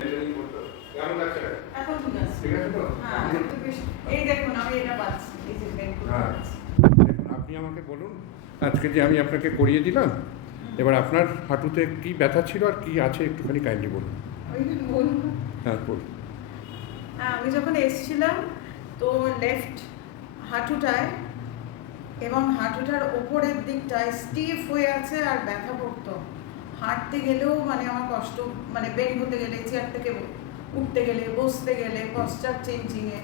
কেমন লাগছে? এখন ঠিক আছে। ঠিক আছে তো? হ্যাঁ, একটু বেশি। এই দেখুন আমি এটা পাচ্ছি, এই যে বের করতে হ্যাঁ। পারছি। দেখুন, আপনি আমাকে বলুন আজকে যে আমি আপনাকে করিয়ে দিলাম, এবার আপনার হাঁটুতে কি ব্যথা ছিল আর কি আছে একটুখানি কাইন্ডলি বলুন। ওই যে বলুন। হ্যাঁ বলুন। হ্যাঁ, আমি যখন এসেছিলাম তো লেফট হাঁটুটায় এবং হাঁটুটার ওপরের দিকটায় স্টিফ হয়ে আছে আর ব্যথা করতো। হাঁটতে গেলেও মানে আমার কষ্ট, মানে বের হতে গেলে, চেয়ার থেকে উঠতে গেলে, বসতে গেলে, পশ্চার চেঞ্জিংয়ে।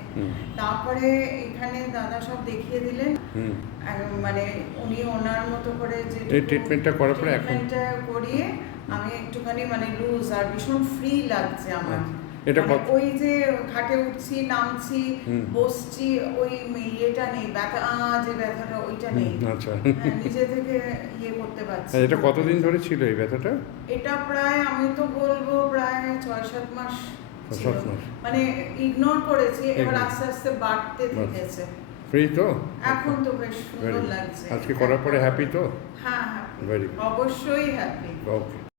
তারপরে এখানে দাদা সব দেখিয়ে দিলেন, মানে উনি ওনার মতো করে যে এই ট্রিটমেন্টটা করার পরে এখন ট্রিটমেন্টটা করিয়ে আমি একটুখানি মানে লুজ আর ভীষণ ফ্রি লাগছে আমার। এটা মানে ওই যে ঘাটে উঠছি, নামছি, বসছি, ওই ইয়েটা নেই, ব্যথা যে ব্যথাটা ওইটা নেই। আচ্ছা, নিজে থেকে ইয়ে করতে পারছি। এটা কতদিন ধরে ছিল এই ব্যথাটা? এটা প্রায় আমি তো বলবো প্রায় 6-7 মাস ছিল। 7 মাস মানে ইগনোর করেছি, এবার আস্তে আস্তে বাড়তে থেকেছে। ফ্রি তো এখন তো বেশ সুন্দর লাগছে। আজকে করার পরে হ্যাপি তো? হ্যাঁ হ্যাপি, ভেরি অবশ্যই হ্যাপি। ওকে।